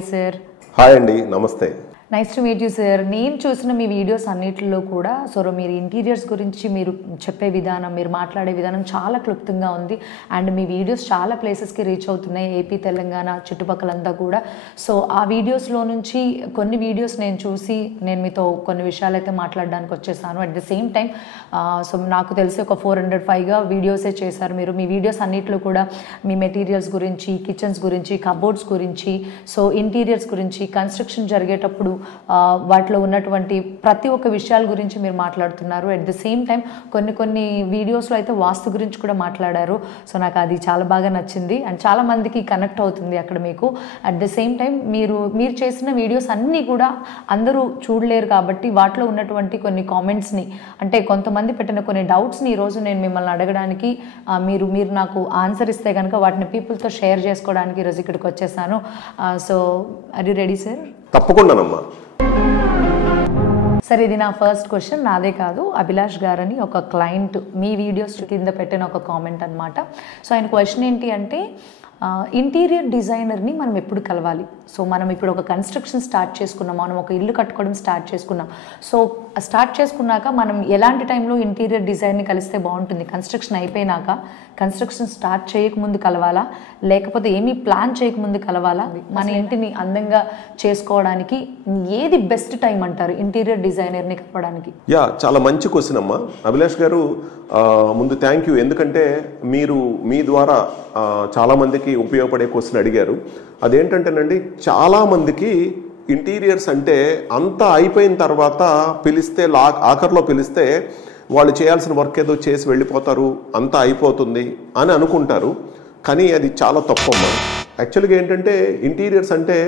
Hi sir. Hi అండి, నమస్తే. Nice to meet you sir. నేను చూసిన మీ వీడియోస్ అన్నిటిలో కూడా మీరు ఇంటీరియర్స్ గురించి మీరు చెప్పే విధానం, మీరు మాట్లాడే విధానం చాలా క్లుప్తంగా ఉంది. అండ్ మీ వీడియోస్ చాలా ప్లేసెస్కి రీచ్ అవుతున్నాయి, ఏపీ, తెలంగాణ చుట్టుపక్కలంతా కూడా. సో ఆ వీడియోస్లో నుంచి కొన్ని వీడియోస్ నేను చూసి నేను మీతో కొన్ని విషయాలు అయితే మాట్లాడడానికి వచ్చేసాను. అట్ ద సేమ్ టైం నాకు తెలిసి ఒక 405గా వీడియోసే చేశారు మీరు. మీ వీడియోస్ అన్నిటిలో కూడా మీ మెటీరియల్స్ గురించి, కిచెన్స్ గురించి, కబోర్డ్స్ గురించి, సో ఇంటీరియర్స్ గురించి, కన్స్ట్రక్షన్ జరిగేటప్పుడు వాటిలో ఉన్నటువంటి ప్రతి ఒక్క విషయాల గురించి మీరు మాట్లాడుతున్నారు. అట్ ద సేమ్ టైం కొన్ని వీడియోస్లో అయితే వాస్తు గురించి కూడా మాట్లాడారు. సో నాకు అది చాలా బాగా నచ్చింది అండ్ చాలా మందికి కనెక్ట్ అవుతుంది అక్కడ మీకు. అట్ ద సేమ్ టైం మీరు చేసిన వీడియోస్ అన్నీ కూడా అందరూ చూడలేరు కాబట్టి వాటిలో ఉన్నటువంటి కొన్ని కామెంట్స్ని, అంటే కొంతమంది పెట్టిన కొన్ని డౌట్స్ని ఈరోజు నేను మిమ్మల్ని అడగడానికి మీరు నాకు ఆన్సర్ ఇస్తే కనుక వాటిని పీపుల్తో షేర్ చేసుకోవడానికి ఈరోజు ఇక్కడికి వచ్చేసాను. So are you ready sir? తప్పకుండానమ్మా. సరే, ఇది నా ఫస్ట్ క్వశ్చన్. నాదే కాదు, అభిలాష్ గారని ఒక క్లయింట్ మీ వీడియోస్ కింద పెట్టిన ఒక కామెంట్ అనమాట. సో ఆయన క్వశ్చన్ ఏంటి అంటే, ఇంటీరియర్ డిజైనర్ని మనం ఎప్పుడు కలవాలి? సో మనం ఇప్పుడు ఒక కన్స్ట్రక్షన్ స్టార్ట్ చేసుకున్నాం, మనం ఒక ఇల్లు కట్టుకోవడం స్టార్ట్ చేసుకున్నాం. సో స్టార్ట్ చేసుకున్నాక మనం ఎలాంటి టైంలో ఇంటీరియర్ డిజైన్ని కలిస్తే బాగుంటుంది? కన్స్ట్రక్షన్ అయిపోయినాక, కన్స్ట్రక్షన్ స్టార్ట్ చేయకముందు కలవాలా, లేకపోతే ఏమీ ప్లాన్ చేయకముందు కలవాలా? మన ఇంటిని అందంగా చేసుకోవడానికి ఏది బెస్ట్ టైం అంటారు ఇంటీరియర్ డిజైనర్ని కలవడానికి? చాలా మంచి క్వశ్చన్ అమ్మా. అభిలాష్ గారు, ముందు థ్యాంక్ యూ. ఎందుకంటే మీరు మీ ద్వారా చాలామందికి ఉపయోగపడే క్వశ్చన్ అడిగారు. అదేంటంటేనండి, చాలామందికి ఇంటీరియర్స్ అంటే అంతా అయిపోయిన తర్వాత పిలిస్తే, ఆఖరిలో పిలిస్తే వాళ్ళు చేయాల్సిన వర్క్ ఏదో చేసి వెళ్ళిపోతారు, అంతా అయిపోతుంది అని అనుకుంటారు. కానీ అది చాలా తప్పమ్మా. యాక్చువల్గా ఏంటంటే, ఇంటీరియర్స్ అంటే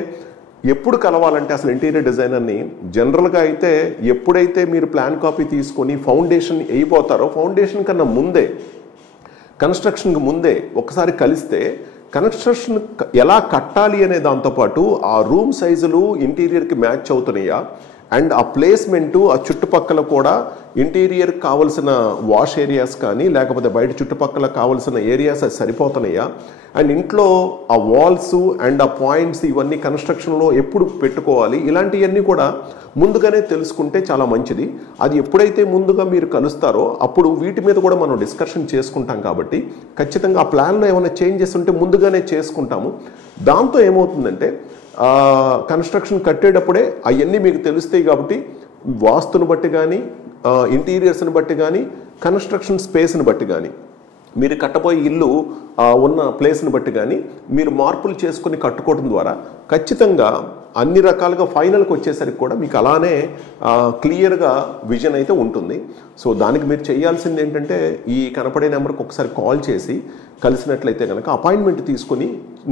ఎప్పుడు కలవాలంటే అసలు ఇంటీరియర్ డిజైనర్ని జనరల్గా అయితే ఎప్పుడైతే మీరు ప్లాన్ కాపీ తీసుకొని ఫౌండేషన్ వేయిపోతారో, ఫౌండేషన్ కన్నా ముందే, కన్స్ట్రక్షన్కి ముందే ఒకసారి కలిస్తే కన్స్ట్రక్షన్ ఎలా కట్టాలి అనే దాంతోపాటు ఆ రూమ్ సైజులు ఇంటీరియర్కి మ్యాచ్ అవుతున్నాయా, అండ్ ఆ ప్లేస్మెంటు, ఆ చుట్టుపక్కల కూడా ఇంటీరియర్కి కావాల్సిన వాష్ ఏరియాస్ కానీ లేకపోతే బయట చుట్టుపక్కల కావాల్సిన ఏరియాస్ అది సరిపోతున్నాయా, అండ్ ఇంట్లో ఆ వాల్స్ అండ్ ఆ పాయింట్స్ ఇవన్నీ కన్స్ట్రక్షన్లో ఎప్పుడు పెట్టుకోవాలి, ఇలాంటివన్నీ కూడా ముందుగానే తెలుసుకుంటే చాలా మంచిది. అది ఎప్పుడైతే ముందుగా మీరు కలుస్తారో అప్పుడు వీటి మీద కూడా మనం డిస్కషన్ చేసుకుంటాం. కాబట్టి ఖచ్చితంగా ఆ ప్లాన్లో ఏమైనా చేంజెస్ ఉంటే ముందుగానే చేసుకుంటాము. దాంతో ఏమవుతుందంటే కన్స్ట్రక్షన్ కట్టేటప్పుడే అవన్నీ మీకు తెలుస్తాయి. కాబట్టి వాస్తుని బట్టి కానీ, ఇంటీరియర్స్ని బట్టి కానీ, కన్స్ట్రక్షన్ స్పేస్ని బట్టి కానీ, మీరు కట్టబోయే ఇల్లు ఉన్న ప్లేస్ని బట్టి కానీ మీరు మార్పులు చేసుకుని కట్టుకోవడం ద్వారా ఖచ్చితంగా అన్ని రకాలుగా ఫైనల్కి వచ్చేసరికి కూడా మీకు అలానే క్లియర్గా విజన్ అయితే ఉంటుంది. సో దానికి మీరు చేయాల్సింది ఏంటంటే, ఈ కనపడే నెంబర్కి ఒకసారి కాల్ చేసి కలిసినట్లయితే కనుక అపాయింట్మెంట్ తీసుకొని,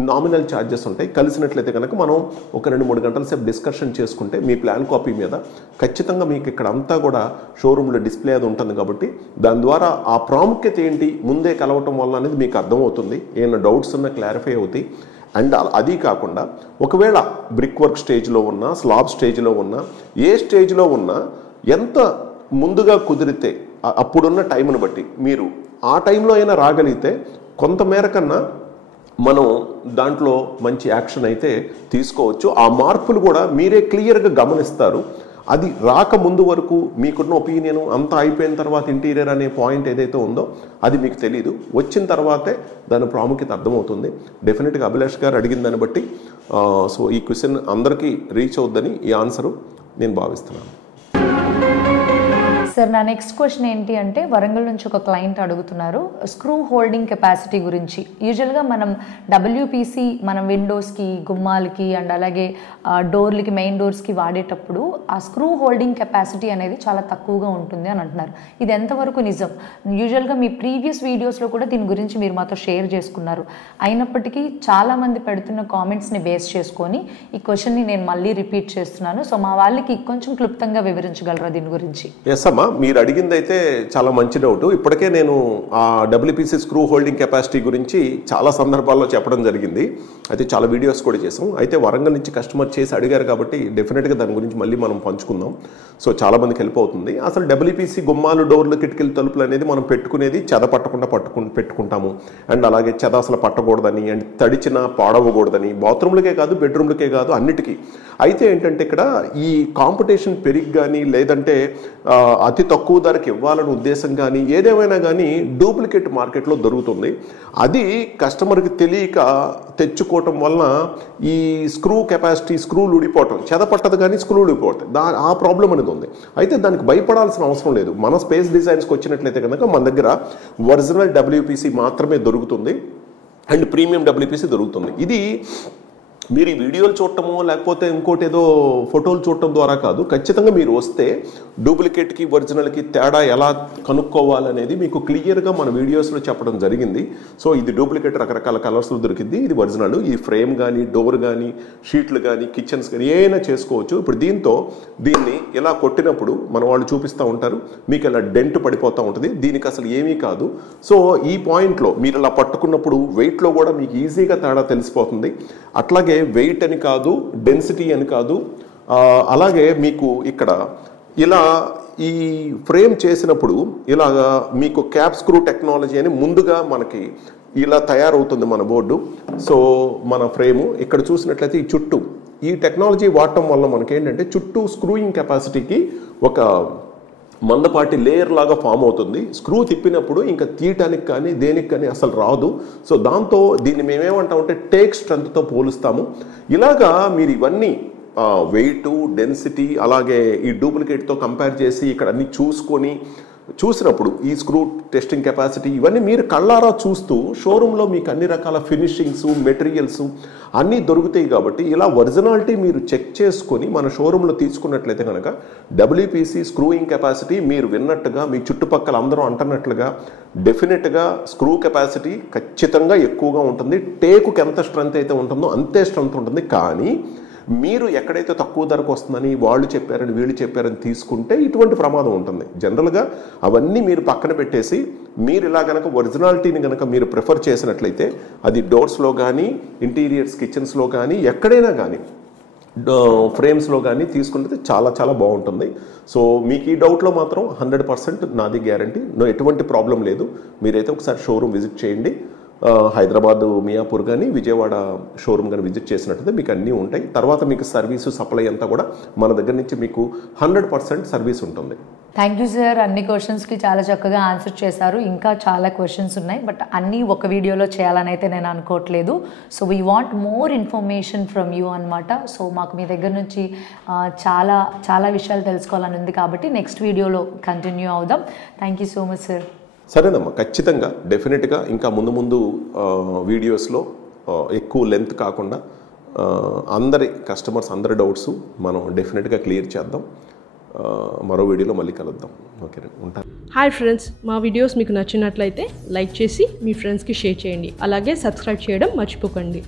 నామినల్ ఛార్జెస్ ఉంటాయి, కలిసినట్లయితే కనుక మనం ఒక 2-3 గంటల సేపు డిస్కషన్ చేసుకుంటే మీ ప్లాన్ కాపీ మీద ఖచ్చితంగా మీకు ఇక్కడ అంతా కూడా షోరూంలో డిస్ప్లే అది ఉంటుంది. కాబట్టి దాని ద్వారా ఆ ప్రాముఖ్యత ఏంటి ముందే కలవటం వల్ల అనేది మీకు అర్థమవుతుంది. ఏమైనా డౌట్స్ ఉన్నా క్లారిఫై అవుతాయి. అండ్ అది కాకుండా ఒకవేళ బ్రిక్ వర్క్ స్టేజ్లో ఉన్నా, స్లాబ్ స్టేజ్లో ఉన్నా, ఏ స్టేజ్లో ఉన్నా ఎంత ముందుగా కుదిరితే అప్పుడున్న టైంను బట్టి మీరు ఆ టైంలో అయినా రాగలిగితే కొంతమేర కన్నా మనం దాంట్లో మంచి యాక్షన్ అయితే తీసుకోవచ్చు. ఆ మార్పులు కూడా మీరే క్లియర్గా గమనిస్తారు. అది రాకముందు వరకు మీకున్న ఒపీనియన్ అంతా అయిపోయిన తర్వాత ఇంటీరియర్ అనే పాయింట్ ఏదైతే ఉందో అది మీకు తెలియదు. వచ్చిన తర్వాతే దాని ప్రాముఖ్యత అర్థమవుతుంది. డెఫినెట్గా అభిలాష్ గారు అడిగిన దాన్ని బట్టి సో ఈ క్వశ్చన్ అందరికీ రీచ్ అవుద్దని ఈ ఆన్సరు నేను భావిస్తున్నాను. సార్, నా నెక్స్ట్ క్వశ్చన్ ఏంటి అంటే, వరంగల్ నుంచి ఒక క్లయింట్ అడుగుతున్నారు స్క్రూ హోల్డింగ్ కెపాసిటీ గురించి. యూజువల్గా మనం WPC మనం విండోస్కి, గుమ్మాలకి అండ్ అలాగే డోర్లకి, మెయిన్ డోర్స్కి వాడేటప్పుడు ఆ స్క్రూ హోల్డింగ్ కెపాసిటీ అనేది చాలా తక్కువగా ఉంటుంది అని అంటున్నారు. ఇది ఎంతవరకు నిజం? యూజువల్గా మీ ప్రీవియస్ వీడియోస్లో కూడా దీని గురించి మీరు మాతో షేర్ చేసుకున్నారు. అయినప్పటికీ చాలామంది పెడుతున్న కామెంట్స్ని బేస్ చేసుకొని ఈ క్వశ్చన్ని నేను మళ్ళీ రిపీట్ చేస్తున్నాను. సో మా వాళ్ళకి కొంచెం క్లుప్తంగా వివరించగలరా దీని గురించి? ఎస్ అమ్మా, మీరు అడిగింది అయితే చాలా మంచి డౌట్. ఇప్పటికే నేను ఆ డబ్ల్యూపీసీ స్క్రూ హోల్డింగ్ కెపాసిటీ గురించి చాలా సందర్భాల్లో చెప్పడం జరిగింది. అయితే చాలా వీడియోస్ కూడా చేసాం. అయితే వరంగల్ నుంచి కస్టమర్ చేసి అడిగారు కాబట్టి డెఫినెట్గా దాని గురించి మళ్ళీ మనం పంచుకుందాం. సో చాలా మందికి హెల్ప్ అవుతుంది. అసలు డబ్ల్యూపీసీ గుమ్మాలు, డోర్లు, కిటికీలు, తలుపులు అనేది మనం పెట్టుకునేది చెద పట్టకుండా పెట్టుకుంటాము. అండ్ అలాగే చెద అసలు పట్టకూడదని, అండ్ తడిచిన పాడవకూడదని, బాత్రూమ్లకే కాదు, బెడ్రూమ్లకే కాదు, అన్నిటికీ. అయితే ఏంటంటే ఇక్కడ ఈ కాంపిటీషన్ పెరిగి కానీ, లేదంటే అతి తక్కువ ధరకి ఇవ్వాలనే ఉద్దేశం కానీ, ఏదేమైనా కానీ డూప్లికేట్ మార్కెట్లో దొరుకుతుంది. అది కస్టమర్కి తెలియక తెచ్చుకోవటం వలన ఈ స్క్రూ కెపాసిటీ, స్క్రూలు ఊడిపోవటం, చెద పట్టదు కానీ స్క్రూలు ఊడిపోతాయి. ఆ ప్రాబ్లం అనేది ఉంది. అయితే దానికి భయపడాల్సిన అవసరం లేదు. మన స్పేస్ డిజైన్స్కి వచ్చినట్లయితే కనుక మన దగ్గర ఒరిజినల్ డబ్ల్యూపీసీ మాత్రమే దొరుకుతుంది అండ్ ప్రీమియం డబ్ల్యూపీసీ దొరుకుతుంది. ఇది మీరు ఈ వీడియోలు చూడటమో లేకపోతే ఇంకోటి ఏదో ఫోటోలు చూడటం ద్వారా కాదు. ఖచ్చితంగా మీరు వస్తే డూప్లికేట్కి ఒరిజినల్కి తేడా ఎలా కనుక్కోవాలనేది మీకు క్లియర్గా మన వీడియోస్లో చెప్పడం జరిగింది. సో ఇది డూప్లికేట్ రకరకాల కలర్స్లో దొరికింది, ఇది ఒరిజినల్. ఈ ఫ్రేమ్ కానీ, డోర్ కానీ, షీట్లు కానీ, కిచెన్స్ కానీ ఏమైనా చేసుకోవచ్చు. ఇప్పుడు దీన్ని ఇలా కొట్టినప్పుడు మన వాళ్ళు చూపిస్తూ ఉంటారు, మీకు ఇలా డెంట్ పడిపోతూ ఉంటుంది. దీనికి అసలు ఏమీ కాదు. సో ఈ పాయింట్లో మీరు ఇలా పట్టుకున్నప్పుడు వెయిట్లో కూడా మీకు ఈజీగా తేడా తెలిసిపోతుంది. అట్లాగే వెయిట్ అని కాదు, డెన్సిటీ అని కాదు. అలాగే మీకు ఇక్కడ ఇలా ఈ ఫ్రేమ్ చేసినప్పుడు ఇలాగా మీకు క్యాప్ స్క్రూ టెక్నాలజీ అని ముందుగా మనకి ఇలా తయారవుతుంది మన బోర్డు. సో మన ఫ్రేము ఇక్కడ చూసినట్లయితే ఈ చుట్టూ ఈ టెక్నాలజీ వాడటం వల్ల మనకేంటంటే చుట్టూ స్క్రూయింగ్ కెపాసిటీకి ఒక మందపాటి లేయర్ లాగా ఫామ్ అవుతుంది. స్క్రూ తిప్పినప్పుడు ఇంకా తీయటానికి కానీ దేనికి కానీ అసలు రాదు. సో దాంతో దీన్ని మేమేమంటామంటే టేక్ స్ట్రెంత్తో పోలుస్తాము. ఇలాగా మీరు ఇవన్నీ వెయిట్, డెన్సిటీ, అలాగే ఈ డూప్లికేట్తో కంపేర్ చేసి ఇక్కడ అన్ని చూసినప్పుడు ఈ స్క్రూ టెస్టింగ్ కెపాసిటీ ఇవన్నీ మీరు కళ్ళారా చూస్తూ షోరూంలో మీకు అన్ని రకాల ఫినిషింగ్స్, మెటీరియల్స్ అన్నీ దొరుకుతాయి. కాబట్టి ఇలా ఒరిజినాలిటీ మీరు చెక్ చేసుకొని మన షోరూంలో తీసుకున్నట్లయితే కనుక డబ్ల్యూపీసీ స్క్రూయింగ్ కెపాసిటీ మీరు విన్నట్టుగా మీ చుట్టుపక్కల అందరూ అంటున్నట్లుగా డెఫినెట్గా స్క్రూ కెపాసిటీ ఖచ్చితంగా ఎక్కువగా ఉంటుంది. టేకుకి ఎంత స్ట్రెంత్ అయితే ఉంటుందో అంతే స్ట్రెంత్ ఉంటుంది. కానీ మీరు ఎక్కడైతే తక్కువ ధరకు వస్తుందని వాళ్ళు చెప్పారని వీళ్ళు చెప్పారని తీసుకుంటే ఇటువంటి ప్రమాదం ఉంటుంది. జనరల్గా అవన్నీ మీరు పక్కన పెట్టేసి మీరు ఇలా కనుక ఒరిజినాలిటీని కనుక మీరు ప్రిఫర్ చేసినట్లయితే అది డోర్స్లో కానీ, ఇంటీరియర్స్, కిచెన్స్లో కానీ, ఎక్కడైనా కానీ, ఫ్రేమ్స్లో కానీ తీసుకుంటే చాలా చాలా బాగుంటుంది. సో మీకు ఈ డౌట్లో మాత్రం 100% నాది గ్యారంటీ, ఎటువంటి ప్రాబ్లం లేదు. మీరైతే ఒకసారి షోరూమ్ విజిట్ చేయండి. హైదరాబాద్ మియాపూర్ కానీ, విజయవాడ షోరూమ్ కానీ విజిట్ చేసినట్టయితే మీకు అన్నీ ఉంటాయి. తర్వాత మీకు సర్వీసు, సప్లై అంతా కూడా మన దగ్గర నుంచి మీకు 100% సర్వీస్ ఉంటుంది. Thank you sir. అన్ని క్వశ్చన్స్కి చాలా చక్కగా ఆన్సర్ చేశారు. ఇంకా చాలా క్వశ్చన్స్ ఉన్నాయి, బట్ అన్నీ ఒక వీడియోలో చేయాలని అయితే నేను అనుకోవట్లేదు. So we want more information from you అనమాట. సో మాకు మీ దగ్గర నుంచి చాలా చాలా విషయాలు తెలుసుకోవాలని ఉంది కాబట్టి నెక్స్ట్ వీడియోలో కంటిన్యూ అవుదాం. Thank you so much sir. సరేనమ్మా, ఖచ్చితంగా డెఫినెట్గా ఇంకా ముందు వీడియోస్లో ఎక్కువ లెంత్ కాకుండా అందరి కస్టమర్స్ అందరి డౌట్స్ మనం డెఫినెట్గా క్లియర్ చేద్దాం. మరో వీడియోలో మళ్ళీ కలుద్దాం. ఓకే, ఉంటాను. హాయ్ ఫ్రెండ్స్, మా వీడియోస్ మీకు నచ్చినట్లయితే లైక్ చేసి మీ ఫ్రెండ్స్కి షేర్ చేయండి. అలాగే సబ్స్క్రైబ్ చేయడం మర్చిపోకండి.